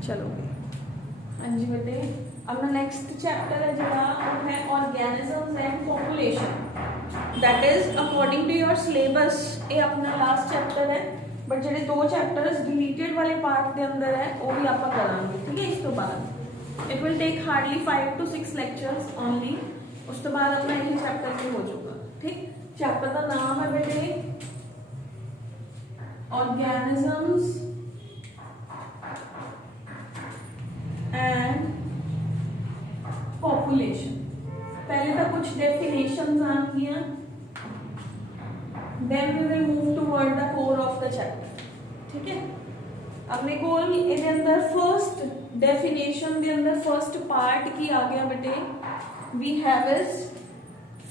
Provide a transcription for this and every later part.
चलो हाँ जी बेटे, अपना नेक्स्ट चैप्टर है जरा वो है organisms and population. That is according to your syllabus ये अपना लास्ट चैप्टर है, बट जो दो चैप्टर्स डिलीटेड वाले पार्ट के अंदर है वो भी आप करांगे। ठीक है, इस तो बाद it will take hardly 5 to 6 lectures only. उस तो बाद अपना यही चैप्टर भी हो जाएगा। ठीक, चैप्टर का नाम है बेटे ऑर्गेनिजम्स एंड पॉपुलेशन। पहले तो कुछ डेफिनेशंस आती हैं, then we will move toward the core of the chapter. ठीक है, अपने को इसके अंदर फर्स्ट डेफिनेशन के अंदर फर्स्ट पार्ट की आ गया बेटे। We have is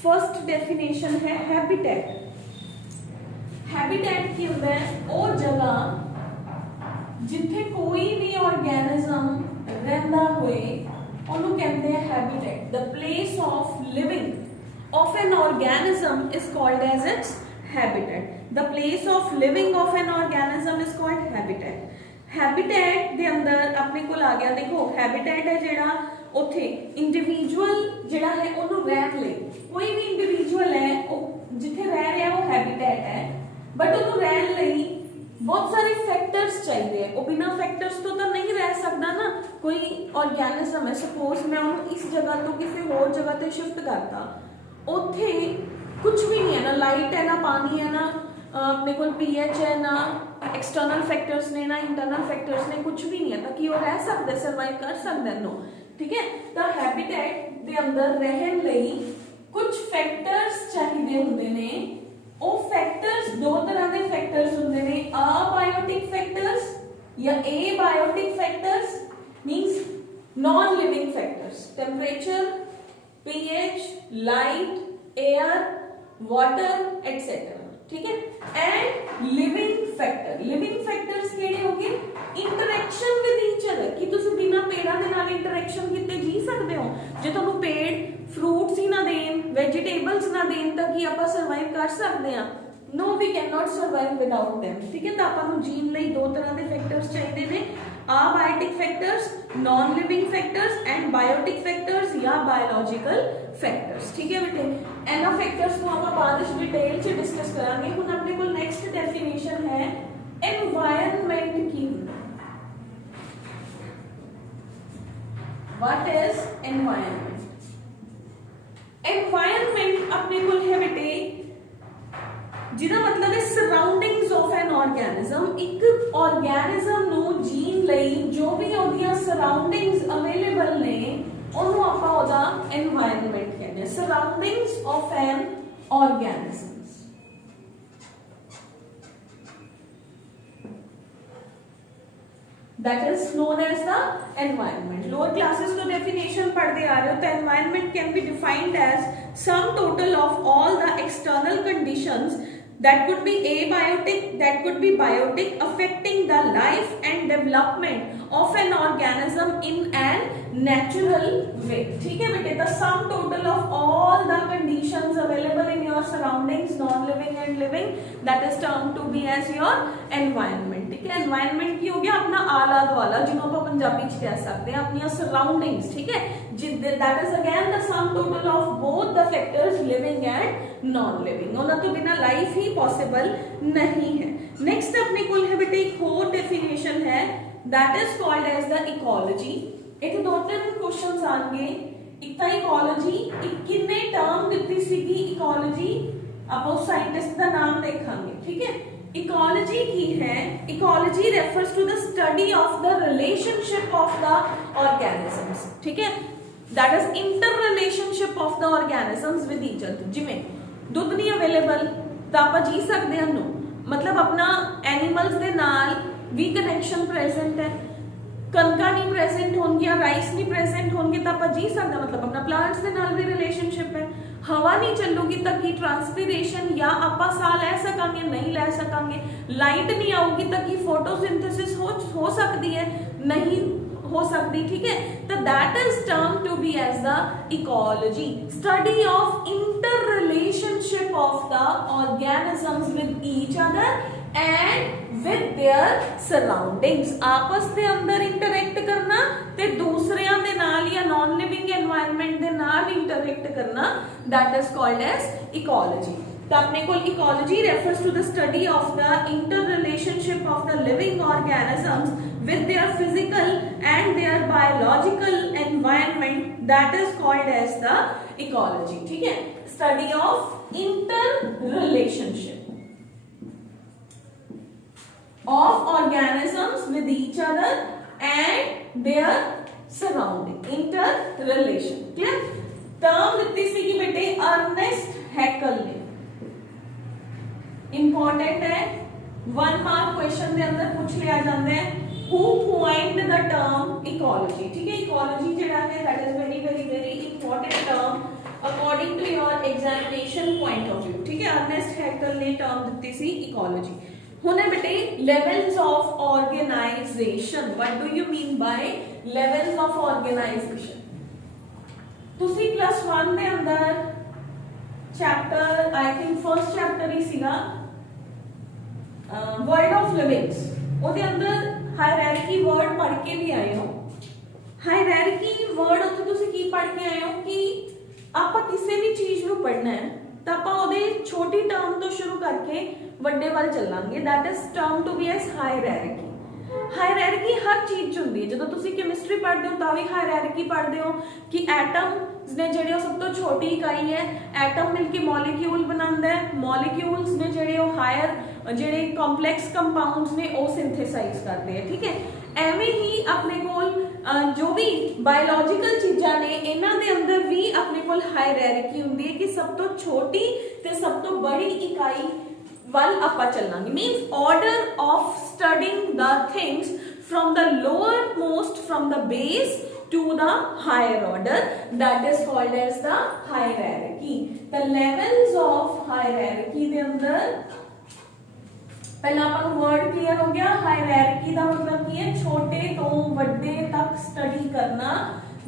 first definition है हैबिटेट। हैबिटेट की अंदर वो जगह जिथे कोई भी ऑर्गेनिज्म रहंदा होए ਉਹਨੂੰ ਕਹਿੰਦੇ हैं habitat. The place of living of an organism is called as its habitat. The place of living of an organism is called habitat. Habitat ਦੇ ਅੰਦਰ ਆਪਣੇ ਕੋਲ ਆ ਗਿਆ, ਦੇਖੋ habitat ਹੈ ਜਿਹੜਾ ਉੱਥੇ ਇੰਡੀਵਿਜੂਅਲ ਜਿਹੜਾ ਹੈ ਉਹਨੂੰ ਰਹਿਣ ਲਈ, ਕੋਈ ਵੀ ਇੰਡੀਵਿਜੂਅਲ ਹੈ ਉਹ ਜਿੱਥੇ ਰਹਿ ਰਿਹਾ ਉਹ habitat ਹੈ, ਬਟ ਉਹਨੂੰ ਰਹਿਣ ਲਈ बहुत सारे फैक्टर्स चाहिए। वो बिना फैक्टर्स तो नहीं रह सकता ना। कोई ऑर्गेनिज्म है, सपोज मैं उन्हें इस जगह तो किसी और जगह पे शिफ्ट करता, उत्थे कुछ भी नहीं है, ना लाइट है, ना पानी है, ना अपने को पीएच है, ना एक्सटर्नल फैक्टर्स ने, ना इंटरनल फैक्टर्स ने, कुछ भी नहीं है तो कि वो रह सकते, सर्वाइव कर सकते नो। ठीक है, तो हैबिटेट दे अंदर रहन लई कुछ फैक्टर्स चाहिए होंदे ने। ਉਹ ਫੈਕਟਰਸ ਦੋ ਤਰ੍ਹਾਂ ਦੇ ਫੈਕਟਰਸ ਹੁੰਦੇ ਨੇ, ਅਬਾਇਓਟਿਕ ਫੈਕਟਰਸ ਜਾਂ abiotic factors means non living factors, temperature, pH, light, air, water etcetera. ठीक है, and living factor. Living factors ਕਿਹੜੇ ਹੋਗੇ? इंटरैक्शन विद ईच अदर, कि ਤੁਸੀਂ ਬਿਨਾਂ ਪੇੜਾਂ ਦੇ ਨਾਲ ਇੰਟਰੈਕਸ਼ਨ ਕੀਤੇ ਜੀ ਸਕਦੇ ਹੋ। ਜੇ ਤੁਹਾਨੂੰ ਪੇੜ फ्रूट्स ही ना देन, वेजिटेबल्स ना देन तो कि आप सर्वाइव कर सकते हैं? No, we can not survive without them. ठीक है, तो आपको जीन लई दो तरह के फैक्टर्स चाहिए ने, abiotic factors, non living factors and biotic factors या बायोलॉजिकल फैक्टर्स। ठीक है बेटे, इन्हां फैक्टर्स को आप बाद में डिटेल च डिस्कस करांगे। हुण अपने को नेक्स्ट डेफिनेशन है एनवायरनमेंट की। What is environment? एनवायरनमेंट अपने को है बेटे जिहदा मतलब है सराउंडिंग्स ऑफ एन ऑर्गेनिज्म। एक ऑर्गेनिज्म नु जीन लई जो भी ओदियां सराउंडिंग्स अवेलेबल ने ओनू आपां ओदा एनवायरनमेंट कहते हैं। Surroundings of an organism that is known as the environment. Lower classes to definition पढ़ते आ रहे हो तो environment can be defined as sum total of all the external conditions that could be abiotic, that could be biotic, affecting the life and development of an organism in an natural way. ठीक है बेटे, the sum total of all the conditions available in your surroundings, non-living and living, that is termed to be as your environment. ठीक है, environment की हो गया अपना आला दुआला, जिन्हों आप पंजाबी च कह सकते हैं अपनी surroundings। ठीक है, that is again the sum total of both the factors living and non-living। उन्हें तो बिना life ही possible नहीं है। Next अपने को है बेटे एक और definition है, that is called as the ecology। एक दो तीन क्वेश्चंस आएंगे। एक तो इकोलॉजी, एक कितने टर्म दिती सीगी इकोलॉजी, आप उस साइंटिस्ट का नाम देखेंगे। ठीक है, इकोलॉजी की है, ecology refers to the study of the relationship of the organisms. ठीक है, that is inter relationship of the organisms with each other. जिवें दुध नहीं अवेलेबल तो आप जी सकते हैं नो, मतलब अपना एनिमल्स दे नाल भी कनेक्शन प्रेजेंट है। कनका नहीं प्रेजेंट होंगी, राइस नहीं प्रेजेंट होंगे तो आप जी सकते, मतलब अपना प्लांट्स के नाल भी रिलेशनशिप है। हवा नहीं चलूगी तो की ट्रांसपीरेशन या आप साह लै सकांगे, नहीं लै सकांगे। लाइट नहीं आऊगी तो की फोटोसिंथेसिस हो सकती है, नहीं हो सकती। ठीक है, तो that is term to be as the ecology, study of inter relationship of the organisms with each other and with their surroundings. आपस के अंदर इंटरेक्ट इंटरैक्ट करना, that is called as ecology. तो अपने को ecology refers to the study of the inter relationship of the living organisms with their physical and their biological environment, that is called as the ecology। ठीक है, study of interrelationship of organisms with each other and their surrounding, interrelation। clear? Term ਦਿੱਤੀ ਸੀ कि बेटे Ernest हैकल ने, important है, 1 mark question के अंदर पूछ लिया जाता है, who coined the term ecology। ठीक है, इकोलॉजी जेड़ा है that is very very very important term according to your examination point of view। ठीक है, अर्नेस्ट हैकल ने टर्म ਦਿੱਤੀ ਸੀ इकोलॉजी। हुण है बेटे levels of organization। what do you mean by levels of organization? ਤੁਸੀਂ plus 1 ਦੇ ਅੰਦਰ chapter I think first chapter ही ਸੀगा वर्ल्ड ऑफ लिविंग्स, ਉਹਦੇ ਅੰਦਰ हायरार्की वर्ड पढ़ के भी आए हो। हायरार्की वर्ड ਉੱਥੇ ਤੁਸੀਂ ਕੀ ਪढ़ ਕੇ ਆਏ ਹੋ ਕਿ ਆਪਾਂ ਕਿਸੇ ਵੀ ਚੀਜ਼ ਨੂੰ ਪੜ੍ਹਨਾ ਹੈ ਤਾਂ ਆਪਾਂ ਉਹਦੇ ਛੋਟੀ ਟਰਮ ਤੋਂ ਸ਼ੁਰੂ ਕਰਕੇ ਵੱਡੇ ਵੱਲ ਚੱਲਾਂਗੇ, that is term to be as hierarchy। Hierarchy ਹਰ ਚੀਜ਼ 'ਚ ਹੁੰਦੀ ਹੈ। ਜਦੋਂ ਤੁਸੀਂ ਕੈਮਿਸਟਰੀ ਪੜ੍ਹਦੇ ਹੋ ਤਾਂ ਵੀ ਹਾਇਰਾਰਕੀ ਪੜ੍ਹਦੇ ਹੋ ਕਿ ਐਟਮਸ ਨੇ ਜਿਹੜੇ ਉਹ ਸਭ ਤੋਂ ਛੋਟੀ ਇਕਾਈ ਹੈ, ਐਟਮ ਮਿਲ ਕੇ ਮੋਲੀਕਿਊਲ ਬਣਾਉਂਦਾ ਹੈ, ਮੋਲੀਕਿਊਲਸ ਨੇ ਜਿਹੜੇ ਉਹ ਹਾਇਰ ਜਿਹੜੇ ਕੰਪਲੈਕਸ ਕੰਪਾਊਂਡਸ ਨੇ ਉਹ ਸਿੰਥੇਸਾਈਜ਼ ਕਰਦੇ ਆ। ਠੀਕ ਹੈ, ਐਵੇਂ ਹੀ ਆਪਣੇ ਕੋਲ ਜੋ ਵੀ ਬਾਇਓਲੋਜੀਕਲ ਚੀਜ਼ਾਂ ਨੇ ਇਹਨਾਂ ਦੇ ਅੰਦਰ ਵੀ ਆਪਣੇ ਕੋਲ ਹਾਇਰਾਰਕੀ ਹੁੰਦੀ ਹੈ ਕਿ ਸਭ ਤੋਂ ਛੋਟੀ ਤੇ ਸਭ ਤੋਂ ਬੜੀ ਇਕਾਈ ਵੱਲ ਆਪਾਂ ਚੱਲਾਂਗੇ। Means order of studying the things from the lower most from the base to the higher order, that is called as the hierarchy। the levels of hierarchy ਦੇ ਅੰਦਰ पहला अपन वर्ड क्लियर हो गया। हायरार्की का मतलब की है छोटे तो बड़े तक स्टडी करना,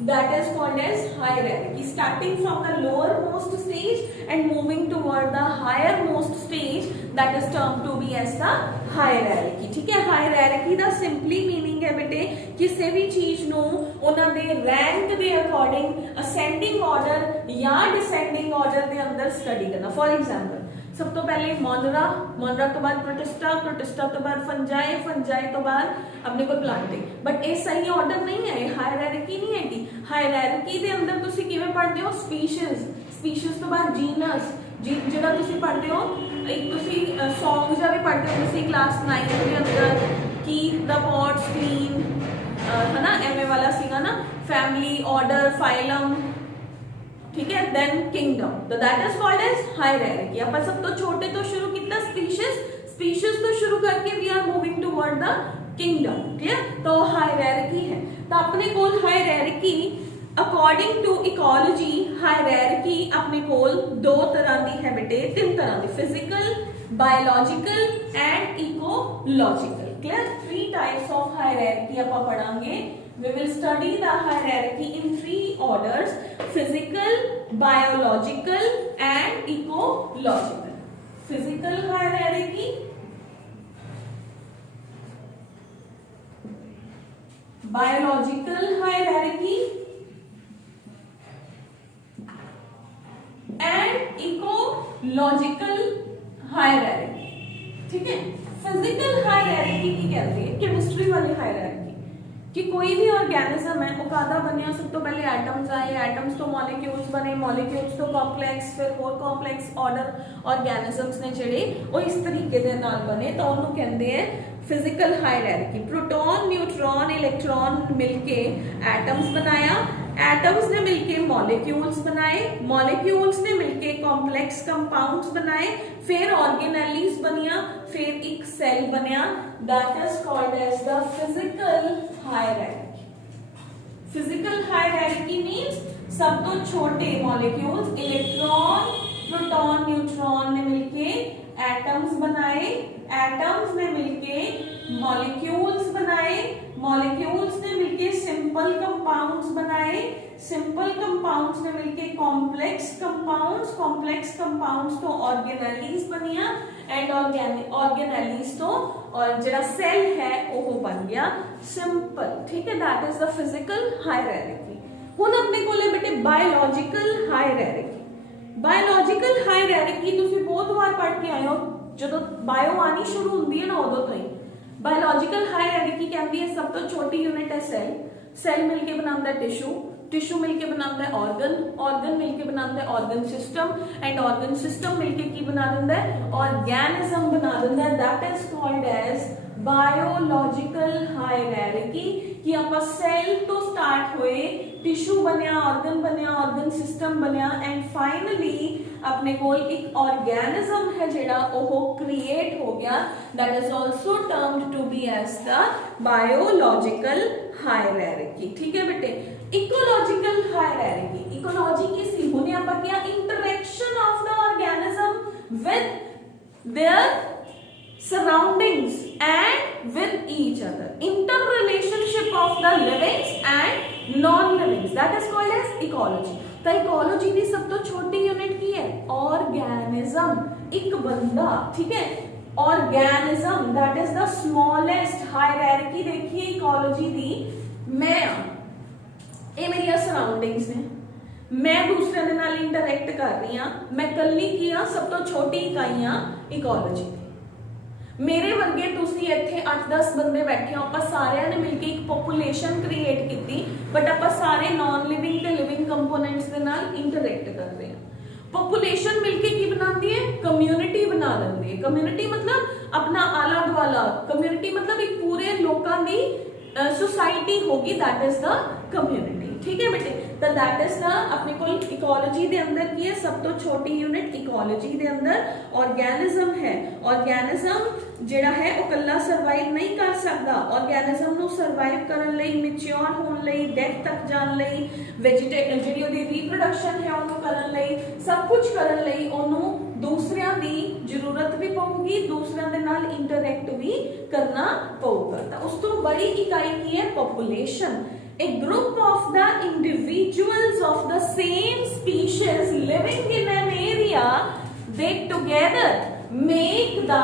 that is called as hierarchy। starting from the lower most stage and moving toward the higher most stage, that is termed to be as the hierarchy। ठीक है, हायरार्की ਦਾ ਸਿੰਪਲੀ मीनिंग है बेटे ਕਿਸੇ ਵੀ ਚੀਜ਼ ਨੂੰ ਉਹਨਾਂ ਦੇ ਰੈਂਕ ਦੇ ਅਕੋਰਡਿੰਗ ਅਸੈਂਡਿੰਗ ਆਰਡਰ ਜਾਂ ਡਿਸੈਂਡਿੰਗ ਆਰਡਰ ਦੇ ਅੰਦਰ ਸਟੱਡੀ ਕਰਨਾ। ਫॉर एग्जांपल सब तो पहले मोनरा, मोनरा तो बाद प्रोटिस्टा, प्रोटिस्टा तो बाद फंजाई, फंजाई तो बाद अपने को प्लांटिंग। बट ये सही ऑर्डर नहीं है, हायरार्की नहीं है। हायरार्की दे अंदर तुसी किवें पढ़दे हो स्पीशीज, स्पीशीज तो बाद जीनस, ਜਿਹੜਾ ਤੁਸੀਂ ਪੜ੍ਹਦੇ ਹੋ ਇੱਕ ਤੁਸੀਂ ਸੌਂਗ ਜਿਹਾ ਵੀ ਪੜ੍ਹਦੇ ਹੋ ਤੁਸੀਂ ਕਲਾਸ 9 ਦੇ ਅੰਦਰ ਕੀਪ ਦ ਪੌਟਸ ਕਲੀਨ, है ना, ਐਵੇਂ ਵਾਲਾ ਸੀਗਾ ਨਾ, ਫੈਮਿਲੀ, ਆਰਡਰ, ਫਾਈਲਮ। ठीक है, देन किंगडम, तो that is called as hierarchy. अपन सब तो छोटे तो शुरू कितना स्पीशीज, स्पीशीज तो शुरू करके we are moving toward the kingdom. Clear, तो हायरार्की है। तो अपने कोल hierarchy according to ecology hierarchy अपने कोल दो तरह दी है बेटे, 3 तरह दी, physical, biological and ecological. Clear, 3 types of hierarchy अपन पढ़ांगे। We will study the hierarchy in 3 orders: physical, biological and ecological। physical hierarchy, biological hierarchy and ecological hierarchy। ठीक है, physical hierarchy की कहते हैं केमिस्ट्री वाली hierarchy कि कोई भी ऑर्गेनिज्म है वो कादा बनिया, सब तो पहले एटम्स आए, एटम्स तो मॉलिक्यूल्स बने, मॉलिक्यूल्स तो कॉम्प्लेक्स, फिर होर कॉम्प्लेक्स ऑर्डर ऑर्गेनिजम्स ने ਜਿਹੜੇ ਉਹ ਇਸ ਤਰੀਕੇ ਦੇ ਨਾਲ ਬਣੇ ਤਾਂ ਉਹਨੂੰ ਕਹਿੰਦੇ ਹੈ physical hierarchy. Proton, neutron, electron मिलके एटम्स बनाया, एटम्स ने मिलके मॉलिक्यूल्स बनाए, मॉलिक्यूल्स ने मिलके कॉम्प्लेक्स कंपाउंड्स बनाए, फिर ऑर्गेनेलीज बनिया, फिर एक सेल बनया, that is called as the physical hierarchy. Physical hierarchy means सब तो छोटे मॉलिक्यूल्स, इलेक्ट्रॉन, प्रोटॉन, न्यूट्रॉन ने मिलके एटम्स बनाए, एटम्स ने मिलके मॉलिक्यूल्स बनाए, मॉलिक्यूल्स ने मिलके सिंपल कंपाउंड्स बनाए, सिंपल कंपाउंड्स ने मिलके कॉम्प्लेक्स कंपाउंड्स, कॉम्प्लेक्स कंपाउंड्स तो ऑर्गेनेलीज बनिया एंड ऑर्गेनेलीज तो और जरा सेल है वो बन गया सिंपल। ठीक है, that is the physical hierarchy. हुण अपने कोले बेटे बायोलॉजिकल हायरार्की। बायोलॉजिकल हायरार्की तुसीं बहुत बार पढ़ के आए हो, जो बायो आनी शुरू होंदी है ना उदों तो ही। बायोलॉजिकल हायरार्की कहती है सब तो छोटी यूनिट है सैल, सैल मिलके बनाता है टिश्यू, टिश्यू मिलके बनाता है ऑर्गन, ऑर्गन मिलके बनाता है organ system, and organ system मिलके की बना देता है ऑर्गेनिज्म बना देता है। That is called as biological hierarchy. कि आप सैल तो स्टार्ट हुए, टिश्यू बनया, ऑर्गन बनया, ऑर्गन सिस्टम बनया, एंड फाइनली अपने कोल एक ऑर्गेनिज्म है जेड़ा ओहो क्रिएट हो गया। That is also termed to be as the biological hierarchy. ठीक है बेटे। इकोलॉजिकल हायरार्की, इकोलॉजी की सी होने आप क्या interaction of the organism with their surroundings and with each other, interrelationship of the livings and non-livings, that is called as ecology। तो ecology की सब तो छोटी यूनिट की है ऑर्गेनिज्म, एक बंदा। ठीक है, organism that is the smallest hierarchy. देखिए इकोलॉजी दी, मैं ये मेरी सराउंडिंग्स ने, मैं दूसरे दे नाल इंटरैक्ट कर रही हां, मैं कल्ली की हां, सब तो छोटी इकाइयां इकोलॉजी। मेरे वर्गे तुसी इत्थे 8-10 बंदे बैठे हो, आप सारिਆਂ ने मिलके एक पॉपुलेशन क्रिएट की, बट आप सारे नॉन लिविंग ते लिविंग कंपोनेंट्स दे नाल इंटरैक्ट कर रहे हैं। पॉपुलेशन मिलके की बनाती है कम्युनिटी बना लेंदी है। कम्युनिटी मतलब अपना आला दुआला, कम्युनिटी मतलब एक पूरे लोगों की सोसाइटी होगी, दैट इज द कम्युनिटी। ठीक है बेटे, तो दैट इज द अपने को इकोलॉजी दे अंदर की है सब तो छोटी यूनिट इकोलॉजी दे अंदर ऑर्गेनिज्म है। ऑर्गेनिज्म जेड़ा है वो कल्ला सर्वाइव नहीं कर सकता, ऑर्गेनिज्म नु सर्वाइव करन लई, मैच्योर होन लई, डेथ तक जान लई, वेजिटेटिव जेडी ओदी रीप्रोडक्शन है ओनु करन लई, सब कुछ करन लई ओनु दूसरियां दी जरूरत भी पऊगी, दूसरियां दे नाल इंटरैक्ट भी करना पऊगा। तो उस तो बड़ी इकाई की है population. A group of the individuals of the same species living in an area, they together make the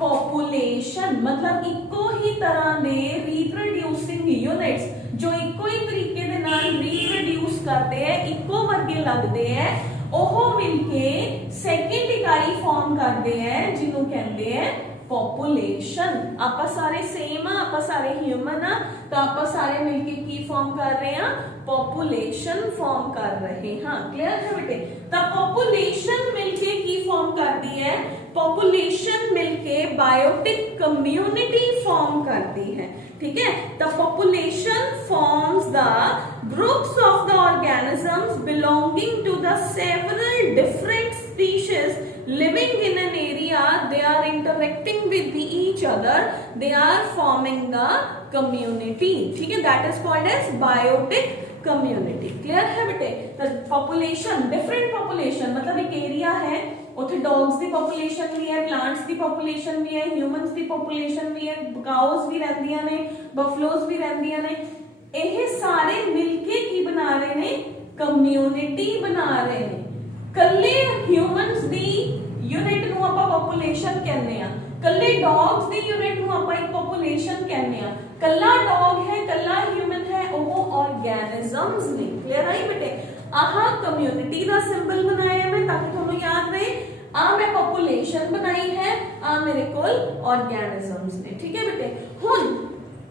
population। मतलब इको ही तरह दे reproducing units जो इको ही तरीके दे नाल reproduce करते हैं, इको वर्गे लगते हैं, ओहो मिलके सेकंड इकाई फॉर्म करते हैं जिन्हों कहते हैं पॉपुलेशन। आप सारे सेम आ, आप सारे ह्यूमन आ, तो आप सारे मिलके की फॉर्म कर रहे हैं, पॉपुलेशन फॉर्म कर रहे हैं। क्लियर है बेटे। तो पॉपुलेशन मिलके की फॉर्म करती है, पॉपुलेशन मिलके बायोटिक कम्युनिटी फॉर्म करती है। ठीक है, the population forms the groups of the organisms belonging to the several different species living in an area, they are interacting with each other, they are forming the community। ठीक है, that is called as biotic community। clear है बेटे। तो population, different population मतलब एक area है, उथे dogs की पॉपुलेशन भी है, प्लांट्स की पॉपुलेशन भी है, ह्यूमंस की पॉपुलेशन भी है, काउस भी रहंदियां ने, बफलोस भी रहंदियां ने, ये सारे मिलके की बना रहे ने, कम्युनिटी बना रहे ने। कल्ले ह्यूमंस दी यूनिट नु आपा पॉपुलेशन कहने आ, कल्ले डॉग्स दी यूनिट नु आपा एक पॉपुलेशन कहने आ, कल्ला डॉग है, कल्ला ह्यूमन है, वो ऑर्गेनिजम्स ने। क्लियर है बेटे। आहा कम्युनिटी दा सिंबल बनाया है मैं ताकि ਤੁਹਾਨੂੰ याद रहे, आ मैं पॉपुलेशन बनाई है, आ मेरे कोल ऑर्गेनिजम्स ने। ठीक है बेटे। हुन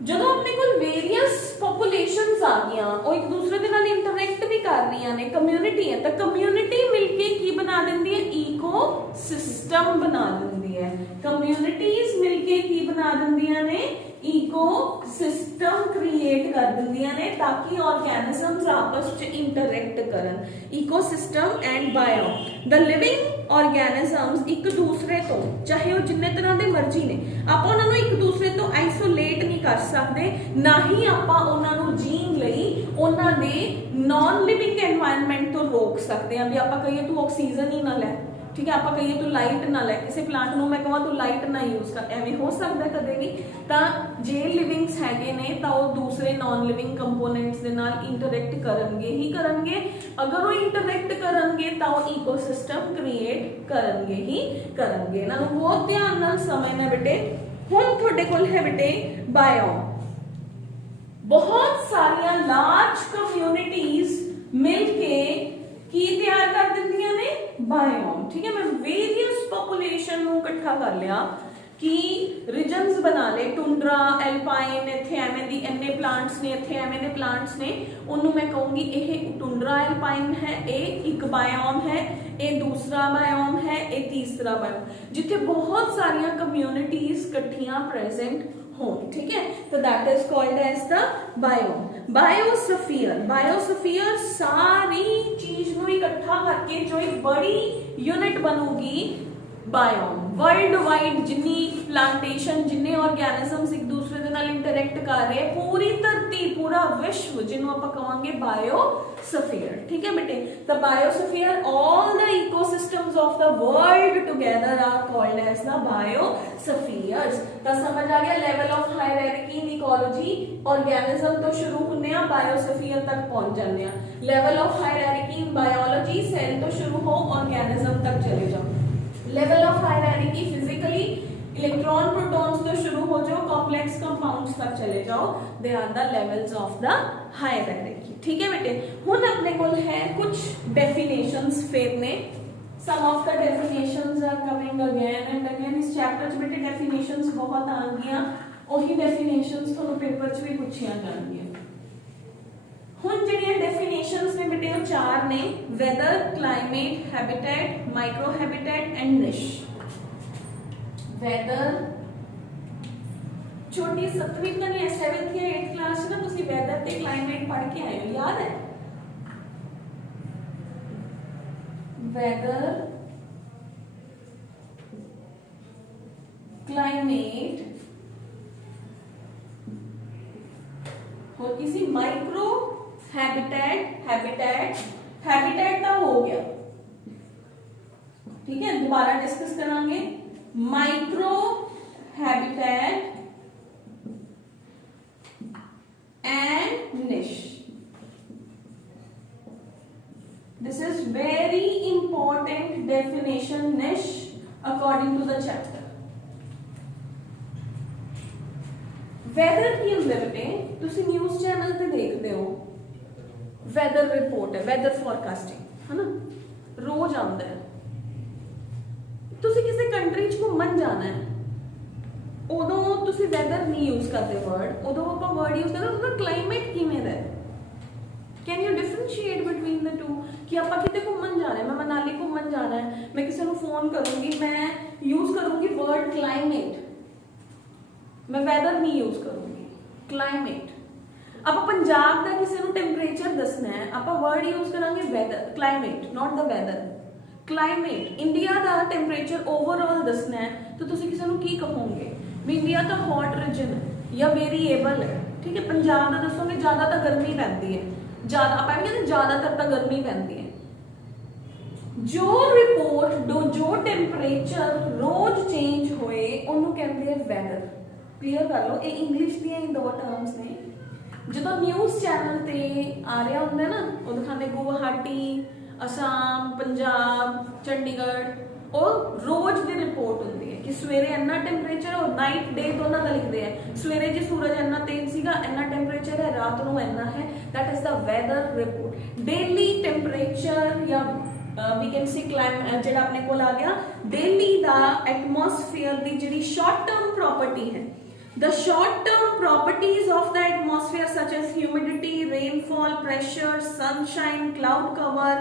ਜਦੋਂ ਆਪਣੇ ਕੋਲ ਵੇਰੀਅਸ ਪੋਪੂਲੇਸ਼ਨਸ ਆ ਗਈਆਂ, ਉਹ ਇੱਕ ਦੂਸਰੇ ਦੇ ਨਾਲ ਇੰਟਰੈਕਟ ਵੀ ਕਰ ਰਹੀਆਂ ਨੇ, ਕਮਿਊਨਿਟੀ ਹੈ, ਤਾਂ ਕਮਿਊਨਿਟੀ ਮਿਲ ਕੇ ਕੀ ਬਣਾ ਦਿੰਦੀ ਹੈ, ਈਕੋ ਸਿਸਟਮ ਬਣਾ ਦਿੰਦੀ ਹੈ। ਕਮਿਊਨਿਟੀਜ਼ ਮਿਲ ਕੇ ਕੀ ਬਣਾ ਦਿੰਦੀਆਂ ਨੇ, ਈਕੋ ਸਿਸਟਮ ਕ੍ਰੀਏਟ ਕਰ ਦਿੰਦੀਆਂ ਨੇ ਤਾਂ ਕਿ ਆਰਗੈਨਿਜ਼ਮਸ ਆਪਸ ਵਿੱਚ ਇੰਟਰੈਕਟ ਕਰਨ। Ecosystem and biome, the living ਆਰਗੈਨਿਜ਼ਮਸ ਇੱਕ ਦੂਸਰੇ ਤੋਂ ਚਾਹੇ ਉਹ ਜਿੰਨੇ ਤਰ੍ਹਾਂ ਦੇ ਮਰਜ਼ੀ ਨੇ, ਆਪਾਂ ਉਹਨਾਂ ਨੂੰ ਇੱਕ ਦੂਸਰੇ ਤੋਂ ਆਈਸੋਲੇਟ ਨਹੀਂ ਕਰ ਸਕਦੇ, ਨਾ ਹੀ ਆਪਾਂ ਉਹਨਾਂ ਨੂੰ ਜੀਣ ਲਈ ਉਹਨਾਂ ਦੇ ਨॉन ਲਿਵਿੰਗ एनवायरनमेंट ਤੋਂ ਰੋਕ ਸਕਦੇ ਹਾਂ। ਵੀ ਆਪਾਂ ਕਹੀਏ ਤੂੰ ਆਕਸੀਜਨ ਹੀ ਨਾ ਲੈ, ठीक है, आप कहिए तू लाइट ना लै, किसी प्लांट ਨੂੰ मैं कहां तू लाइट ना यूज कर, ਐਵੇਂ ਹੋ ਸਕਦਾ ਕਦੇ ਵੀ। ਤਾਂ ਜੇ ਲਿਵਿੰਗਸ ਹੈਗੇ ਨੇ ਤਾਂ ਉਹ ਦੂਸਰੇ ਨਾਨ ਲਿਵਿੰਗ ਕੰਪੋਨੈਂਟਸ ਦੇ ਨਾਲ ਇੰਟਰੈਕਟ ਕਰਨਗੇ ਹੀ ਕਰਨਗੇ। ਅਗਰ ਉਹ ਇੰਟਰੈਕਟ ਕਰਨਗੇ ਤਾਂ ਉਹ ਇਕੋਸਿਸਟਮ ਕ੍ਰੀਏਟ ਕਰਨਗੇ ਹੀ ਕਰਨਗੇ। ਇਹਨਾਂ ਨੂੰ ਬਹੁਤ ਧਿਆਨ ਨਾਲ ਸਮਝਣਾ ਬੇਟੇ। ਹੁਣ ਤੁਹਾਡੇ ਕੋਲ ਹੈ ਬੇਟੇ ਬਾਇਓਮ। बहुत सारिया लार्ज कम्युनिटीज इकट्ठा कर लिया कि रीजनस बना ले, टुंड्रा, एल्पाइन, इत्थे एवें दी इन्ने प्लांट्स ने, इत्थे एवें दे प्लांट्स ने, उन्होंने मैं कहूँगी यह टुंड्रा एल्पाइन है, एक बायोम है, ये दूसरा बायोम है, ये तीसरा बायोम, जिथे बहुत सारिया कम्यूनिटीज इकट्ठियां प्रेजेंट हो, ठीक है। तो that is called as the biome. Biosphere, biosphere सारी चीज को इकट्ठा करके जो एक बड़ी यूनिट बनूगी बायोम। वर्ल्ड वाइड जिन्नी प्लांटेशन, जिन्ने ऑर्गेनिजम्स एक दूसरे के नाल इंटरैक्ट कर रहे हैं, पूरी धरती, पूरा विश्व, जिन्हों आप कहांगे बायोस्फीयर, ठीक है बेटे। The biosphere, all the ecosystems of the world together are called as the biospheres. तो समझ आ गया level of hierarchy in ecology, organism तो शुरू होने आ, बायोस्फीयर तक पहुंच जाने आ। Level of hierarchy in biology, cell तो शुरू हो, ऑर्गेनिज्म तक चले जाओ। Level of hierarchy physically, electron protons तो शुरू हो जाओ, कॉम्प्लेक्स कंपाउंड्स तक चले जाओ, they are the levels of the hierarchy, ठीक है बेटे। हुन अपने को है कुछ डेफिनेशंस फिर ने, some of the definitions are coming again and again. इस चैप्टर च बेटे डेफिनेशंस बहुत आउंगियां, ओही डेफिनेशंस ਤੁਹਾਨੂੰ पेपर च भी पूछियां जाणगियां। हुन ਜਿਹੜੀਆਂ डेफिनेशंस ने बेटे ਉਹ चार ने, weather, climate, habitat, micro habitat and niche. Weather, छोटी 7वीं या 7th या 8th क्लास ना ਤੁਸੀਂ वेदर ਤੇ क्लाइमेट पढ़ के आए हो, याद है? वेदर, क्लाइमेट और किसी माइक्रो हैबिटेट, हैबिटेट का हो गया, ठीक है। दोबारा डिस्कस करांगे। Micro habitat and niche, this is very important definition, niche according to the chapter. Weather की होंगे बेटे, तुसी न्यूज़ चैनल ते देखते हो, वेदर रिपोर्ट है, वेदर फोरकास्टिंग है ना, रोज आता है। तुसी किसी कंट्री च घूमन जाना है, उदों तुसी वेदर नहीं यूज करते वर्ड, उदों आपां वर्ड यूज करते उदों क्लाइमेट किवें दा है। Can you differentiate between the to कि आपां किते घूमन जाना है, मैं मनाली घूमन जाना है, मैं किसी को फोन करूंगी, मैं यूज करूंगी वर्ड क्लाइमेट, मैं वेदर नहीं यूज करूंगी, क्लाइमेट। आप पंजाब का किसी को टेंपरेचर दसना है, आप वर्ड यूज करांगे weather, climate, not the weather, climate. India का टेंपरेचर ओवरऑल दसना है तो तुसी किसी को की कहोगे भी इंडिया तो हॉट रीजन है या वेरीएबल है, ठीक है। पंजाब का दसोगे ज्यादा तो गर्मी पैंदी है, ज्यादा आप कहते ज्यादातर तो गर्मी पैंदी है। जो रिपोर्ट जो टेंपरेचर रोज चेंज होए उन्होंने कहते हैं वेदर। क्लीयर कर लो, ये इंग्लिश दी ही दो टर्म्स ने। जो न्यूज़ चैनल ते आ रहा होंगे ना, वो दिखाते गुवाहाटी, असम, पंजाब, चंडीगढ़, और रोज की रिपोर्ट होती है कि सवेरे इन्ना टेंपरेचर और नाइट डे दोनों का लिखते हैं। सवेरे जी सूरज इन्ना तेज सीगा, इन्ना टेंपरेचर है, रात को इन्ना है, that is the weather report. Daily temperature या वी कैन सी क्लाइमेट जो अपने को आ गया, डेली दा एटमोसफेयर की जी शॉर्ट टर्म प्रॉपर्टी है, the short term properties of the atmosphere such as humidity, rainfall, pressure, sunshine, cloud cover,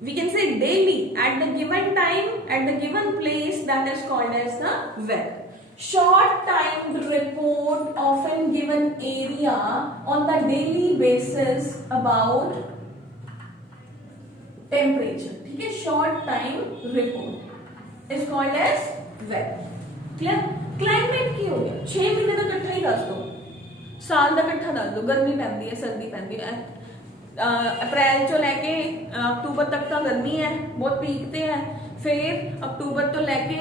we can say daily at the given time at the given place, that is called as the weather. Short time report of a given area on the daily basis about temperature, ठीक है। short time report is called as weather, clear। Climate की हो गया, 6 महीने का इकट्ठा ही दस दो, साल का इकट्ठा दस दो, गर्मी पैंदी है, सर्दी पैंदी है, अप्रैल चो लैके अक्टूबर तक तो गर्मी है, बहुत पीकते हैं, फिर अक्टूबर तो लैके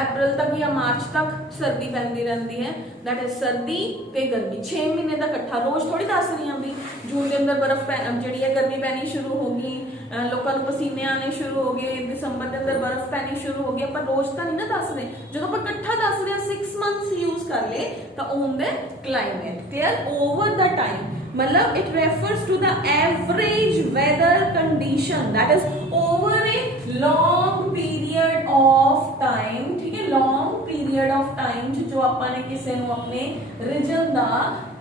अप्रैल तक या मार्च तक सर्दी पैंदी रहती है, दैट इज सर्दी ते गर्मी। 6 महीने का इकट्ठा, रोज थोड़ी दस रही हैं भी जून के अंदर बर्फ जी है गर्मी पैनी शुरू होगी, लोगों को पसीने आने शुरू हो गए, दिसंबर के अंदर बर्फ पैनी शुरू हो गई, पर रोज तो नहीं ना दस रहे। जो आप इकट्ठा दस रहे 6 मंथ्स यूज कर ले तो होंगे climate, clear. Over the time मतलब it refers to the average weather condition, that is over a long period period of time, ठीक है, लॉन्ग पीरियड ऑफ टाइम जो ਆਪਾਂ ਨੇ ਕਿਸੇ ਨੂੰ ਆਪਣੇ ਰੀਜਨ ਦਾ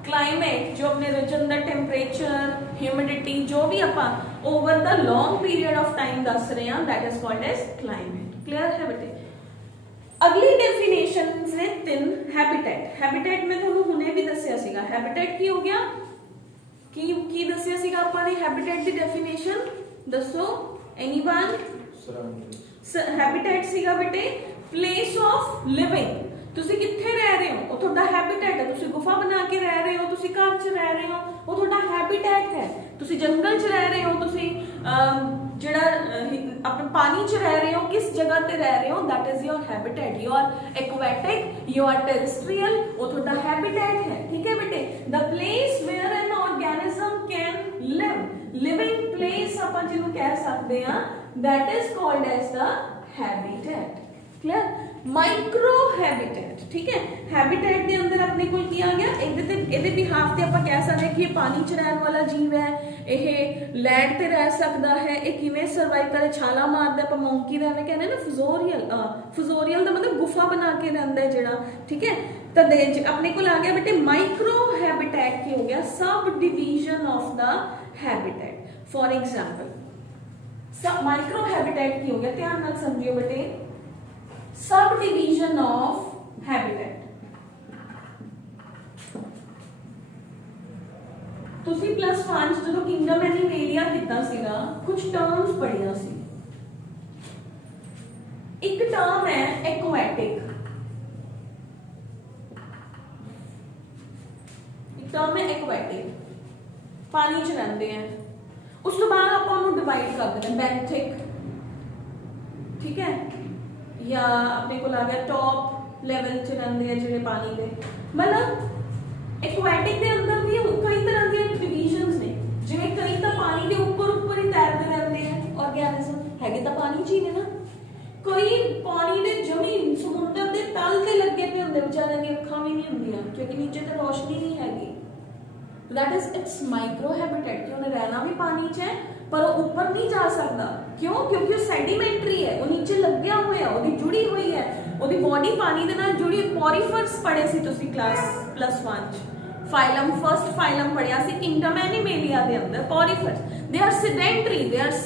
क्लाइमेट, जो अपने रीजन का टेंपरेचर, ह्यूमिडिटी, जो भी आप over the long period of time दस रहे हैं, that is called as climate. Clear है बेटे? अगली डेफिनेशंस ने तीन। हैबिटेट, हैबिटेट में ਤੁਹਾਨੂੰ ਹੁਣੇ भी दसिया ਸੀਗਾ। हैबिटेट की हो गया, की दसिया ਸੀਗਾ ਆਪਾਂ ने हैबिटेट की डेफिनेशन दसो एनीवन? हैबिटेट ਸੀਗਾ बेटे प्लेस ऑफ लिविंग, ਤੁਸੀਂ ਕਿੱਥੇ ਰਹਿ ਰਹੇ ਹੋ, ਉਹ ਤੁਹਾਡਾ ਹੈਬਿਟੈਟ ਹੈ। ਤੁਸੀਂ ਗੁਫਾ ਬਣਾ ਕੇ ਰਹਿ ਰਹੇ ਹੋ, ਤੁਸੀਂ ਘਰ 'ਚ ਰਹਿ ਰਹੇ ਹੋ, ਉਹ ਤੁਹਾਡਾ ਹੈਬਿਟੈਟ ਹੈ। ਤੁਸੀਂ ਜੰਗਲ 'ਚ ਰਹਿ ਰਹੇ ਹੋ, ਤੁਸੀਂ ਜਿਹੜਾ ਆਪਣੇ ਪਾਣੀ 'ਚ ਰਹਿ ਰਹੇ ਹੋ, ਕਿਸ ਜਗ੍ਹਾ ਤੇ ਰਹਿ ਰਹੇ ਹੋ, that is your habitat. You are aquatic, you are terrestrial, ਉਹ ਤੁਹਾਡਾ हैबिटेट है। ठीक है बेटे? The place where an organism can live, living place ਆਪਾਂ ਜਿਹਨੂੰ ਕਹਿ ਸਕਦੇ ਹਾਂ, that is called as the habitat. Clear? Micro habitat, ठीक है, हैबिटेट के अंदर अपने को की आ गया, ਇਹਦੇ ਬਿਹਾਫ ਤੇ ਆਪਾਂ ਕਹਿ ਸਕਦੇ ਕਿ ਇਹ ਪਾਣੀ 'ਚ ਰਹਿਣ ਵਾਲਾ ਜੀਵ ਹੈ, ਇਹ ਲੈਂਡ ਤੇ ਰਹਿ ਸਕਦਾ ਹੈ, ਇਹ ਕਿਵੇਂ ਸਰਵਾਈਵ ਕਰੇ, ਛਾਲਾ ਮਾਰਦਾ, ਆਪਾਂ ਮੌਂਕੀ ਦਾ ਐਵੇਂ ਕਹਿੰਦੇ ਨਾ, ਫਜ਼ੋਰੀਅਲ ਦਾ ਮਤਲਬ ਗੁਫਾ ਬਣਾ ਕੇ ਰਹਿੰਦਾ ਹੈ ਜਿਹੜਾ। ਠੀਕ ਹੈ, ਤਾਂ ਆਪਣੇ ਕੋਲ ਆ ਗਿਆ ਬੇਟੇ ਮਾਈक्रो हैबिटेट ਕੀ ਹੋ ਗਿਆ, sub division of the habitat. For example सब माइक्रो हैबिटेट की हो गया, ध्यान नाल समझियो बेटे, सब डिवीजन ऑफ हैबिटेट। ਤੁਸੀਂ प्लस 1 ਜਦੋਂ किंगडम एनिमेलिया ਕੀਤਾ ਸੀਗਾ, कुछ टर्म्स ਪੜ੍ਹੀਆਂ ਸੀ। ਇੱਕ ਟਰਮ ਹੈ एक्वेटिक, ਇੱਕ ਟਰਮ ਹੈ एक्वेटिक, ਪਾਣੀ 'ਚ ਰਹਿੰਦੇ ਆ। ਉਸ ਤੋਂ ਬਾਅਦ ਆਪਾਂ ਉਹਨੂੰ ਡਿਵਾਈਡ ਕਰ ਦਿੰਦੇ ਹਾਂ, ਬੈਂਥਿਕ, ਠੀਕ ਹੈ, या अपने को आ गया टॉप लेवल च रहंदे हैं जिहड़े पानी दे, मतलब एक्वेटिक दे अंदर भी कई तरह के डिवीजन्स ने, जिवें कई तां पानी दे ऊपर ही तैरते रहंदे हैं ऑर्गेनिज्म, हैगे तां पानी च ही ने ना, कई पानी दे जमीन समुद्र दे तल ते लगे पे हुंदे, बेचारे दी अखां भी नहीं हुंदियां क्योंकि नीचे ते रोशनी नहीं हैगी। That is it's micro habitat, कि उन्हें रहना भी पानी च है पर वो ऊपर नहीं जा सकता। क्यों? क्योंकि वो सेडिमेंटरी है, वो नीचे लग्या होया, ओदी जुड़ी हुई है, ओदी बॉडी पानी दे नाल जुड़ी। पॉरीफर्स पढ़े सी तुसी क्लास +1 फाइलम, फर्स्ट फाइलम पढ़िया सी किंगडम एनिमेलिया दे अंदर। पॉरीफर्स दे आर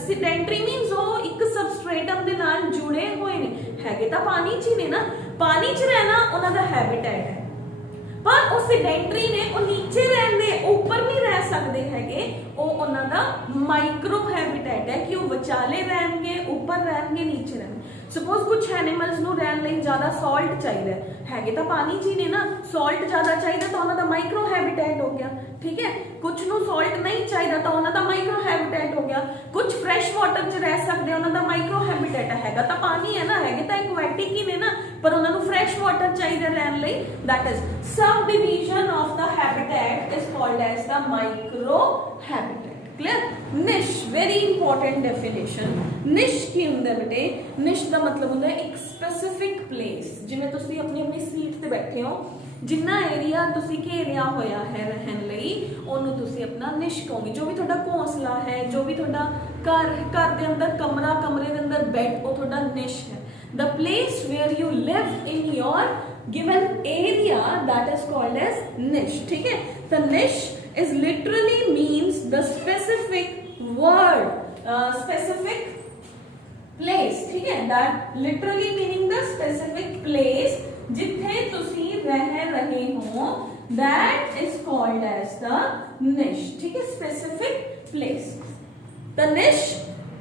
सिडेंटरी मींस वो एक सबस्ट्रेटम दे नाल जुड़े हुए ने, हैगे तां पानी च ही ने ना, पानी च रहना उन्हां दा हैबिटेट है, पर वो सिडेंटरी ने, वो नीचे रहंदे, ऊपर नहीं रह सकते हैगे, वो उन्हां दा माइक्रो हैबिटेट है कि वो विचाले रहणगे, ऊपर रहणगे, नीचे रहणगे। सपोज कुछ एनिमल्स नूं रहण लई ज्यादा सॉल्ट चाहिए हैगे तां पानी च ही ने ना, सॉल्ट ज्यादा चाहिए तो उन्हां दा माइक्रो हैबिटेट हो गया। ठीक है, कुछ नूं सॉल्ट नहीं चाहिए तो उन्हां दा माइक्रो हैबिटेट हो गया। कुछ फ्रैश वाटर च रह सकते, उन्हां दा माइक्रो हैबिटेट हैगा तां पानी है ना, हैगे तां एक्वेटिक ही ने ना, पर उन्हां नूं फ्रैश वाटर चाहिए रहण लई। That is subdivision of the habitat is called as the micro habitat. Clear? Niche, very important definition. Niche की हुंदा बेटे, निश का मतलब हुंदा एक स्पेसिफिक प्लेस, जिवें तुसीं अपनी अपनी सीट ते बैठे हो, जिन्ना एरिया तुसीं घेरिया होया है रहन लई, ओनू तुसीं अपना निश कहोगे। जो भी तुहाडा घोंसला है, जो भी तुहाडा घर दे अंदर कमरा, कमरे दे अंदर बेड, वो तुहाडा निश है। The place where you live in your given area, that is called as niche. ठीक है, द निश is literally means the specific word, specific place। ठीक है, that literally meaning the specific place जिथे तुसी रह रहे हो, that is called as the niche। ठीक है, specific place। the niche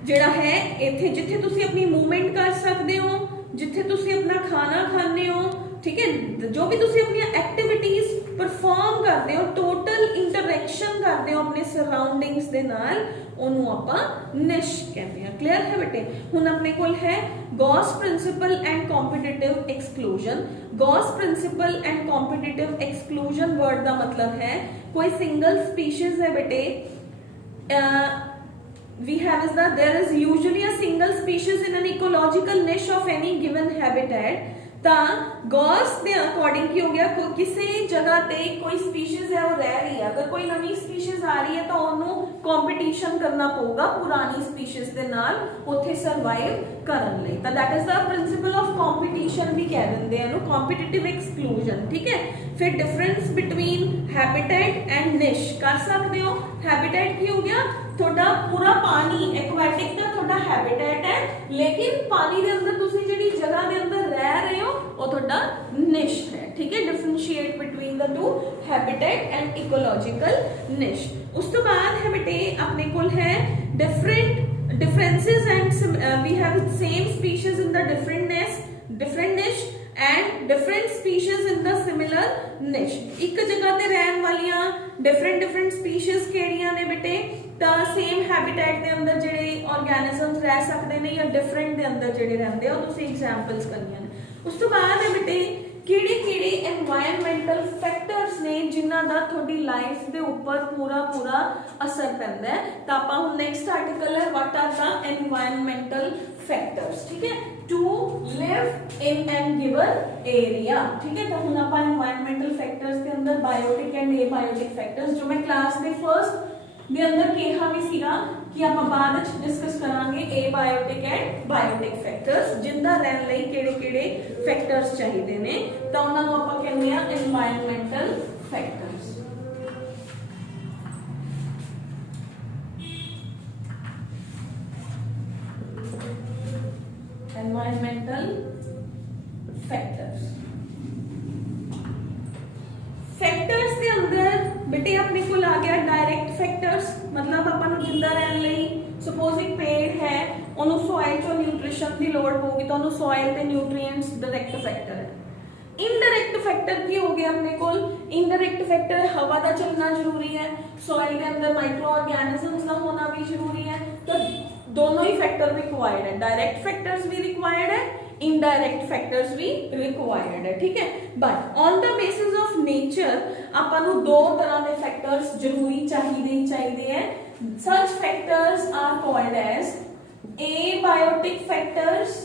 जेड़ा है इथे जिथे तुसी अपनी मूवमेंट कर सकते हो, जिथे तुसी अपना खाना खाने हो, ठीक है, जो भी तुसी अपनी एक्टिविटीज परफॉर्म करते हो, टोटल इंटरैक्शन करते हो अपने सराउंडिंग्स दे नाल, ओनू आपां निश कहते हैं। क्लियर है बेटे? हुण अपने कोल है Gause principle and competitive exclusion. Gause principle and competitive exclusion word का मतलब है कोई सिंगल स्पीशीज है बेटे, we have is that there is usually a single species in an ecological niche of any given habitat। ਤਾਂ Gauss ਦੇ according ਕੀ ਹੋ ਗਿਆ, ਕਿਸੇ ਜਗ੍ਹਾ ਤੇ ਕੋਈ ਸਪੀਸੀਜ਼ ਹੈ ਉਹ ਰਹਿ ਰਹੀ ਹੈ, ਅਗਰ ਕੋਈ ਨਵੀਂ ਸਪੀਸੀਜ਼ ਆ ਰਹੀ ਹੈ ਤਾਂ ਉਹਨੂੰ कंपटीशन करना पऊगा पुरानी स्पीशीज दे नाल उत्थे सर्वाइव करन लई। तां that is the principle of competition भी कह दिंदे हैं कॉम्पिटिटिव एक्सक्लूजन। ठीक है, फिर डिफरेंस बिटवीन हैबिटेट एंड निश कर सकते हो। हैबिटेट की हो गया थोड़ा पूरा पानी एक्वाटिक का थोड़ा हैबिटेट है, लेकिन पानी के अंदर तुसी जिहड़ी जगह के अंदर रह रहे हो वो थोड़ा निश है। ठीक है, differentiate between the two habitat and ecological niche. उस तो बाद है बेटे अपने कोल है different differences and we have same species in the different niche and different species in the similar niche। एक जगह ते रहन वालियां different species केड़ियां ने बेटे ਤਾਂ सेम हैबिटेट ਦੇ ਅੰਦਰ ਜਿਹੜੇ ਆਰਗੈਨਿਜ਼ਮਸ ਰਹਿ ਸਕਦੇ ਨੇ ਜਾਂ ਡਿਫਰੈਂਟ ਦੇ ਅੰਦਰ ਜਿਹੜੇ ਰਹਿੰਦੇ ਆ ਉਹ ਤੁਸੀਂ ਐਗਜ਼ਾਮਪਲਸ ਕਰਨੀਆਂ ਨੇ। ਉਸ ਤੋਂ ਬਾਅਦ ਹੈ ਬੇਟੇ ਕਿਹੜੇ এনवायरमेंटल ਫੈਕਟਰਸ ਨੇ ਜਿਨ੍ਹਾਂ ਦਾ ਤੁਹਾਡੀ ਲਾਈਫ ਦੇ ਉੱਪਰ ਪੂਰਾ ਅਸਰ ਪੈਂਦਾ ਹੈ। ਤਾਂ ਆਪਾਂ ਹੁਣ ਨੈਕਸਟ ਆਰਟੀਕਲ ਹੈ what are the environmental factors. ਠੀਕ ਹੈ, to live in an given area. ठीक है, तो हम आप एनवायरमेंटल फैक्टर्स के अंदर बायोटिक एंड एबायोटिक फैक्टर्स जो मैं क्लास के फर्स्ट ਦੇ ਅੰਦਰ ਕਿਹਾ ਵੀ ਸੀਗਾ ਕਿ ਆਪਾਂ ਬਾਅਦ ਵਿੱਚ ਡਿਸਕਸ ਕਰਾਂਗੇ एबायोटिक ਐਂਡ ਬਾਇਓਟਿਕ ਫੈਕਟਰਸ ਜਿੰਦਾ ਰਹਿਣ ਲਈ ਕਿਹੜੇ ਫੈਕਟਰਸ ਚਾਹੀਦੇ ਨੇ, ਤਾਂ ਉਹਨਾਂ ਨੂੰ ਆਪਾਂ ਕਹਿੰਦੇ ਆ environmental factors. Environmental factors factors के अंदर बेटे अपने को आ गया डायरेक्ट फैक्टर्स, मतलब अपन जिंदा रहने लई सपोज एक पेड़ है उन्होंने सॉइल चो न्यूट्रिशन की लोड़ होगी तो उन्होंने सॉइल ते न्यूट्रिएंट्स डायरेक्ट फैक्टर है। इनडायरेक्ट फैक्टर की हो गया अपने को, इनडायरेक्ट फैक्टर हवा का चलना जरूरी है, सॉइल के अंदर माइक्रो ऑर्गेनिजम्स का होना भी जरूरी है। तो दोनों ही फैक्टर रिक्वायर्ड है, डायरेक्ट फैक्टर्स भी रिक्वायर्ड है, इनडायरेक्ट फैक्टर्स भी रिक्वायर्ड है। ठीक है, but on the basis of nature ਆਪਾਂ ਨੂੰ दो तरह के फैक्टर्स जरूरी चाहिए हैं। such factors are called as abiotic factors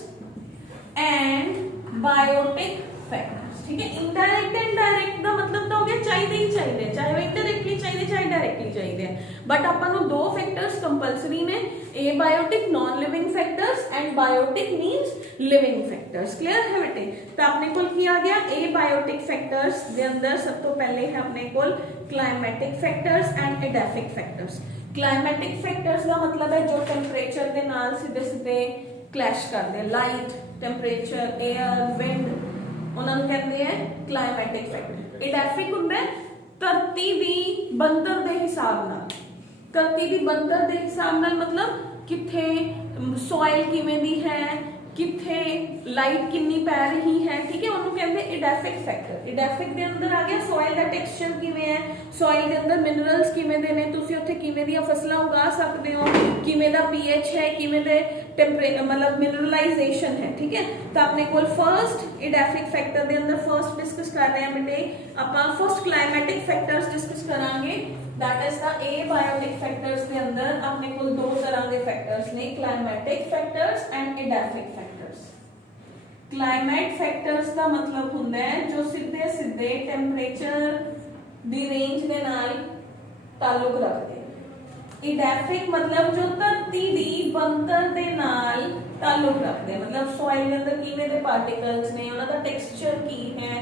and biotic factors। ठीक है, इनडायरेक्ट एंड डायरेक्ट का मतलब तो हो गया चाहिए, चाहे वो इनडायरेक्टली चाहिए चाहे डायरेक्टली चाहिए, बट अपन दो फैक्टर्स कंपलसरी ने, abiotic non living factors and biotic means living factors. Clear है बेटे? तो अपने को किया गया एबायोटिक फैक्टर्स के अंदर सब तो पहले है अपने को climatic factors and edaphic factors. Climatic factors का मतलब है जो टेंपरेचर के नाल सीधे क्लैश करते हैं, लाइट टेंपरेचर एयर विंड उन्होंने कहते हैं क्लाइमेटिक फैक्टर। एडेफिक हुंदा है धरती दी बनतर दे हिसाब नाल, धरती दी बनतर दे हिसाब नाल मतलब किथे सॉइल किवें दी है, किथे लाइट कितनी पै रही है। ठीक है, उन्होंने कहते एडेफिक फैक्टर। एडेफिक दे अंदर आ गया सॉइल का टेक्सचर किवें है, सॉइल के अंदर मिनरल्स किवें दे ने, तुसीं उत्थे किवें दी फसलां उगा सकते हो, किवें दा पीएच है, किवें दे मतलब मिनरलाइजेशन है। ठीक है, तो अपने को फर्स्ट एडेफिक फैक्टर के अंदर फर्स्ट डिस्कस कर रहे हैं बेटे ਆਪਾਂ फर्स्ट क्लाइमेटिक फैक्टर्स डिस्कस करांगे, that is the abiotic factors के अंदर अपने को दो तरह के फैक्टर्स ने, climatic factors and edaphic factors. Climate factors का मतलब हुंदा है जो सीधे टेंपरेचर दी रेंज दे नाल ताल्लुक रखते हैं। एडेफिक मतलब जो धरती दी बनतर दे नाल ताल्लुक रखते हैं, मतलब सॉइल के अंदर किवें दे पार्टिकल्स ने, उन्हां दा टेक्सचर की है,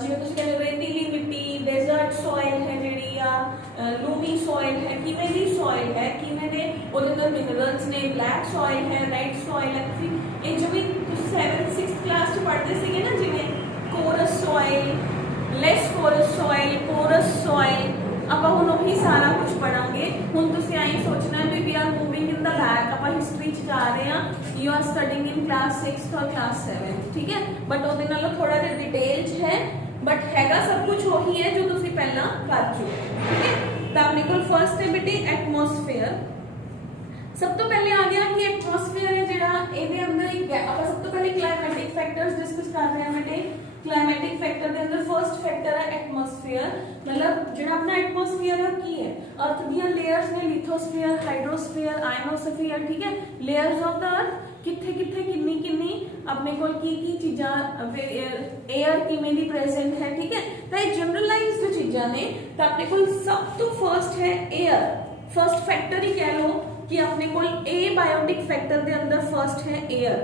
जिवें तुसीं कहंदे रेतीली मिट्टी, डेजर्ट सॉइल है जिहड़ी आ लूमी सॉइल है, किवें दी सॉइल है, किवें दे ओहदे अंदर मिनरल्स ने, ब्लैक सॉइल है, रेड सॉइल है। तुसीं इह जिवें तुसीं 7th 6th क्लास च पढ़दे सीगे ना, जिवें coarse soil, less coarse soil, porous soil, ਆਪਾਂ ਹੁਣ ਉਹੀ ਸਾਰਾ ਕੁਝ ਪੜਾਂਗੇ। ਹੁਣ ਤੁਸੀਂ ਆਏ ਸੋਚਣਾ ਵੀ we are moving in the back, ਆਪਾਂ ਹਿਸਟਰੀ ਚ ਜਾ ਰਹੇ ਹਾਂ, you are studying in class 6th और क्लास 7th। ठीक है, बट ਉਹਦੇ ਨਾਲੋਂ ਥੋੜਾ ਜਿਹਾ ਡਿਟੇਲ ਚ ਹੈ, बट हैगा सब कुछ वही है जो ਤੁਸੀਂ ਪਹਿਲਾਂ ਕਰ ਚੁੱਕੇ। ठीक है, ਤਾਂ ਆਪਣੇ ਕੋਲ ਫਰਸਟ ਹੈ ਬੇਟੇ ਐਟਮੋਸਫੇਅਰ। सब तो पहले आ गया कि एटमॉस्फेयर है ਜਿਹੜਾ ਇਹਦੇ ਅੰਦਰ ਇੱਕ ਆਪਾਂ ਸਭ ਤੋਂ ਪਹਿਲੇ क्लाइमेटिक फैक्टर्स डिस्कस कर रहे हैं बेटे। क्लाइमेटिक फैक्टर के अंदर फर्स्ट फैक्टर है एटमॉस्फेयर, मतलब ਜਿਹੜਾ ਆਪਣਾ एटमॉस्फेयर है ਕੀ ਹੈ, अर्थ ਦੀਆਂ लेयर्स ने, लिथोस्फीयर, हाइड्रोस्फीयर, आयनोस्फीयर। ठीक है, लेयर्स ऑफ द अर्थ किथे किथे किन्नी अपने कोल की चीज़ां एयर किवें दी प्रेजेंट है। ठीक है, तो ये जनरलाइज्ड चीज़ां ने। तो अपने कोल सब तो फर्स्ट है एयर, फर्स्ट फैक्टर ही कह लो कि अपने को एबायोटिक फैक्टर दे अंदर फर्स्ट है एयर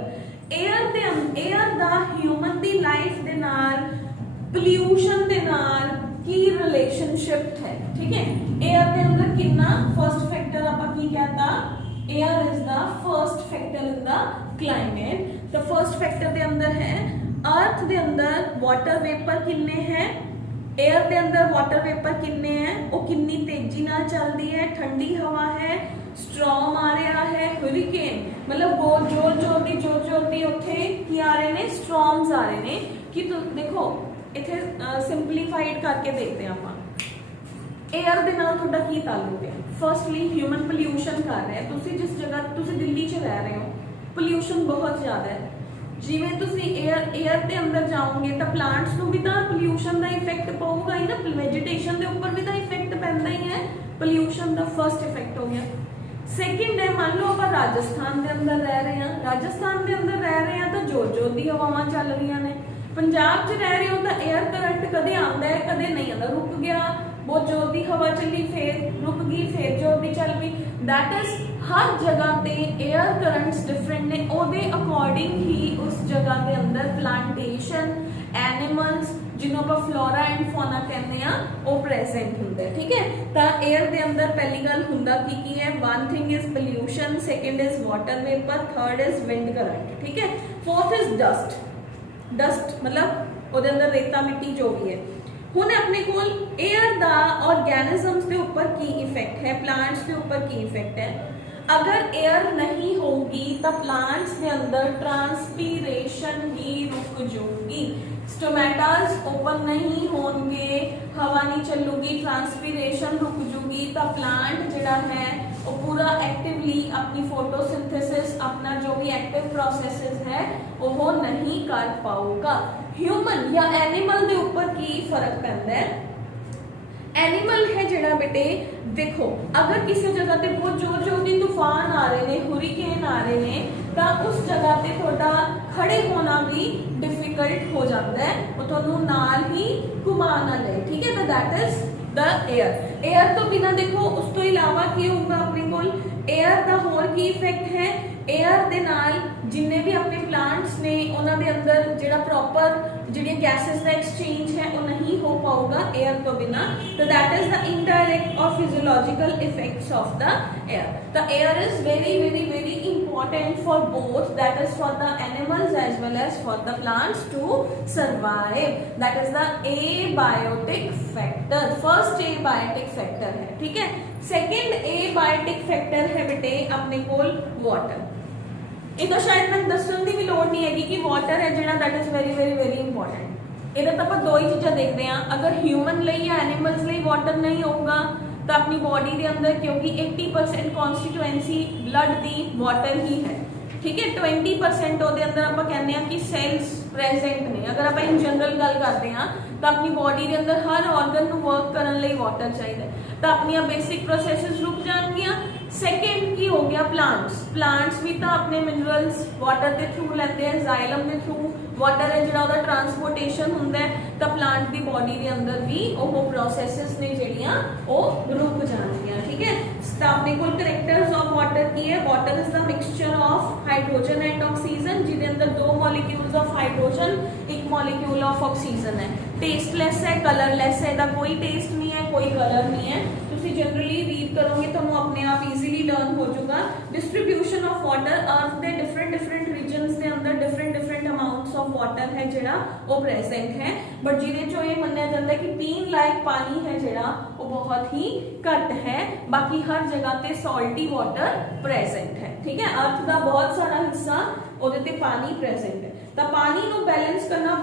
दा ह्यूमन दी लाइफ दे नाल पोल्यूशन दे नाल की रिलेशनशिप है, ठीक है। एयर दे अंदर कितना फर्स्ट फैक्टर आपा की कहता, air is the first factor in the climate. तो फर्स्ट फैक्टर दे अंदर है अर्थ दे अंदर वाटर वेपर किन्ने हैं, एयर दे अंदर वाटर वेपर किन्ने हैं, वो कितनी तेजी नाल चलदी है, ठंडी हवा है, स्ट्रॉम आ रहा है, हुरिकेन मतलब बहुत जोर दी उत्थे की आ रहे ने, स्ट्रॉम्स आ रहे ने कि तो देखो इथे सिंपलीफाइड करके देखते हैं आप एयर दे नाल ਤੁਹਾਡਾ ਕੀ ਤਾਲੁਕ है। फर्स्टली ह्यूमन पोल्यूशन कर रहे हैं, तुसी जिस जगह तुसी दिल्ली च रह रहे हो पोल्यूशन बहुत ज्यादा है, जिवें तुसी एयर ਦੇ ਅੰਦਰ ਜਾਓਗੇ ਤਾਂ ਪਲਾਂਟਸ ਨੂੰ ਵੀ ਤਾਂ ਪੋਲਿਊਸ਼ਨ ਦਾ ਇਫੈਕਟ ਪਊਗਾ ਹੀ ਨਾ, ਵੈਜੀਟੇਸ਼ਨ ਦੇ ਉੱਪਰ ਵੀ ਤਾਂ ਇਫੈਕਟ ਪੈਂਦਾ ਹੀ ਹੈ, ਪੋਲਿਊਸ਼ਨ ਦਾ ਫਰਸਟ ਇਫੈਕਟ ਹੋ ਗਿਆ। ਸੈਕਿੰਡ ਹੈ ਮੰਨ ਲਓ ਆਪਾਂ ਰਾਜਸਥਾਨ ਦੇ ਅੰਦਰ ਰਹਿ ਰਹੇ ਹਾਂ, ਰਾਜਸਥਾਨ ਦੇ ਅੰਦਰ ਰਹਿ ਰਹੇ ਹਾਂ ਤਾਂ ਜ਼ੋਰ ਦੀ ਹਵਾਵਾਂ ਚੱਲ ਰਹੀਆਂ ਨੇ, ਪੰਜਾਬ 'ਚ ਰਹਿ ਰਹੇ ਹੋ ਤਾਂ 에ਅਰ ਕਰੰਟ ਕਦੇ ਆਉਂਦਾ ਹੈ ਕਦੇ ਨਹੀਂ ਆਉਂਦਾ, ਰੁਕ ਗਿਆ बहुत जोर की हवा चली फिर रुक गई फिर जोर की चल गई, दैट इज हर जगह पे एयर करंट्स डिफरेंट ने, ओदे अकॉर्डिंग ही उस जगह के अंदर प्लांटेशन एनिमल्स जिन्हों आप फ्लोरा एंड फौना कहते हैं वो प्रेजेंट होंगे, ठीक है। तो एयर के अंदर पहली गल हुंदा की है, one thing is pollution, second is water vapour, third is wind current, ठीक है। फोर्थ इज डस्ट मतलब ओदे अंदर रेता मिट्टी जो भी है। हुण अपने कोल एयर दा ऑर्गेनिजम्स के ऊपर की इफेक्ट है, प्लांट्स के ऊपर की इफेक्ट है। अगर एयर नहीं होगी तो प्लांट्स के अंदर ट्रांसपीरेशन ही रुक जाएगी, स्टोमेटास ओपन नहीं होंगे, हवा नहीं चलूगी, ट्रांसपीरेशन रुक जाएगी, तो प्लांट जिहड़ा है वो पूरा एक्टिवली अपनी फोटोसिंथेसिस अपना जो भी एक्टिव प्रोसेसेस है वो नहीं कर पाऊगा। ह्यूमन या एनिमल के ऊपर की फर्क पैंदा है, एनिमल है जिहड़ा बेटे देखो अगर किसी जगह पे बहुत जोर की तूफान आ रहे ने, हुरिकेन आ रहे ने, तो उस जगह पे थोड़ा खड़े होना भी डिफिकल्ट हो जाता है, वो थोनू नाल ही घुमा ना ले, ठीक है। तो दैट इज द एयर तो बिना देखो उस तो इलावा की होगा अपने कोल एयर का होर की इफेक्ट है, एयर दे नाल जिन्ने भी अपने प्लांट्स ने उन्हां दे अंदर जिहड़ा प्रॉपर जिहड़ियां गैसेस का एक्सचेंज है वो नहीं हो पाऊगा एयर तो बिना, तो दैट इज द इनडायरेक्ट और physiological effects of the air. The air is very very very important for both, that is for the animals as well as for the plants to survive, that is the abiotic factor, first abiotic factor है, ठीक है। Second abiotic factor है बेटे अपने कोल water. ये तो शायद मैं दसन की भी लोड़ नहीं है कि वाटर है जिहड़ा that is very very very important. ये तो आप दो ही चीज़ें देखते हैं, अगर ह्यूमन लई या एनिमल्स लई वाटर नहीं होगा तो अपनी बॉडी के अंदर क्योंकि 80% कॉन्स्टिट्यूएंसी ब्लड दी वाटर ही है, ठीक है। 20% ਉਹਦੇ अंदर आप कहने हैं कि सैल्स प्रेजेंट ने, अगर आप इन जनरल गल करते हैं तो अपनी बॉडी के अंदर हर ऑर्गन को वर्क करने लिए वाटर चाहिए, तो अपनी बेसिक प्रोसेसेस रुक जाएंगियां। सेकेंड की हो गया प्लांट्स भी तो अपने मिनरल्स वाटर के थ्रू लेते हैं, जाइलम के थ्रू वाटर है जिहड़ा उहदा ट्रांसपोर्टेशन हुंदा है, तो प्लांट की बॉडी के अंदर भी वो प्रोसेसेस ने जिहड़ियां वो रुक जाएंगियां, ठीक है। तो अपने कोल करैक्टर्स ऑफ वाटर की है, water is the mixture of hydrogen and oxygen, जिहदे अंदर 2 molecules of hydrogen 1 molecule of oxygen है, टेस्टलेस है, कलरलेस है, इसका कोई टेस्ट नहीं है, कोई कलर नहीं है, तुसी जनरली रीड करोगे तो वो अपने आप इजीली लर्न हो जाएगा। डिस्ट्रीब्यूशन ऑफ वाटर अर्थ के डिफरेंट रीजन्स के अंदर डिफरेंट अमाउंट्स ऑफ वाटर है जिहड़ा वो प्रेजेंट है, बट जिहदे चो ये मन्निया जाता है कि पीन लायक पानी है जिहड़ा वो बहुत ही घट है, बाकी हर जगह पे सॉल्टी वाटर प्रेजेंट है, ठीक है। अर्थ का बहुत सारा हिस्सा ਉਹਦੇ ਤੇ पानी प्रेजेंट है, तो पानी ਨੂੰ बैलेंस करना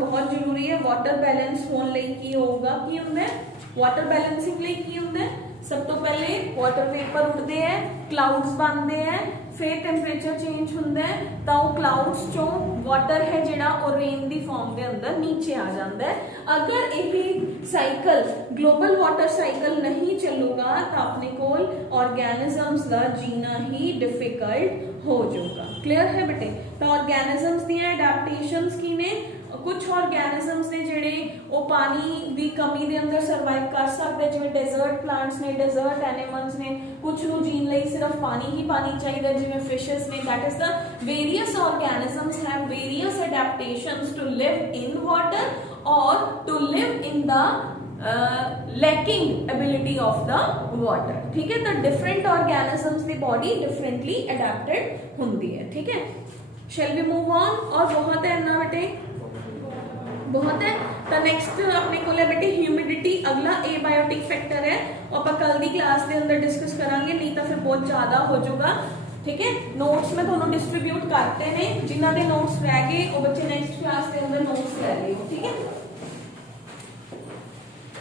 बहुत जरूरी है। वाटर बैलेंस होने ਲਈ ਕੀ ਹੋਊਗਾ, ਕੀ ਹੁੰਦਾ है वाटर बैलेंसिंग ਲਈ ਕੀ ਹੁੰਦਾ है, सब तो पहले वाटर वेपर उठते हैं, क्लाउड्स बनते हैं, फिर टेंपरेचर चेंज होता है तो क्लाउड्स चो वाटर है जिहड़ा वो रेन की फॉर्म के अंदर नीचे आ जाता है। अगर यही साइकिल ग्लोबल वाटर साइकिल नहीं चलूगा तो अपने कोल ऑर्गेनिजम्स का जीना ही डिफिकल्ट हो जाएगा। क्लियर है बेटे। तो ऑर्गेनिजम्स दी एडेप्टेशंस की ने कुछ ऑर्गेनिजम्स ने जिहड़े वो पानी की कमी के अंदर सर्वाइव कर सकते, जिवें डेजर्ट प्लांट्स ने, डेजर्ट एनिमल्स ने, कुछ नूं जीण लई सिर्फ पानी ही पानी चाहिए, जिवें फिशेस ने। That is the various organisms have various adaptations to live in water और to live in the lacking ability of the water। ठीक है, the different organisms की body differently adapted होंदी है। ठीक है, shall we move on? और बहुत है ना बेटे, बहुत है। तो नेक्स्ट अपने को है बेटे ह्यूमिडिटी, अगला एबायोटिक फैक्टर है, और कल की क्लास के अंदर डिस्कस करांगे, नहीं तो फिर बहुत ज़्यादा हो जाएगा। ठीक है, नोट्स मैं थोड़ा डिस्ट्रीब्यूट करते हैं, जिन्होंने नोट्स रह गए वो बच्चे नेक्स्ट क्लास के अंदर नोट्स ले लियो। ठीक है।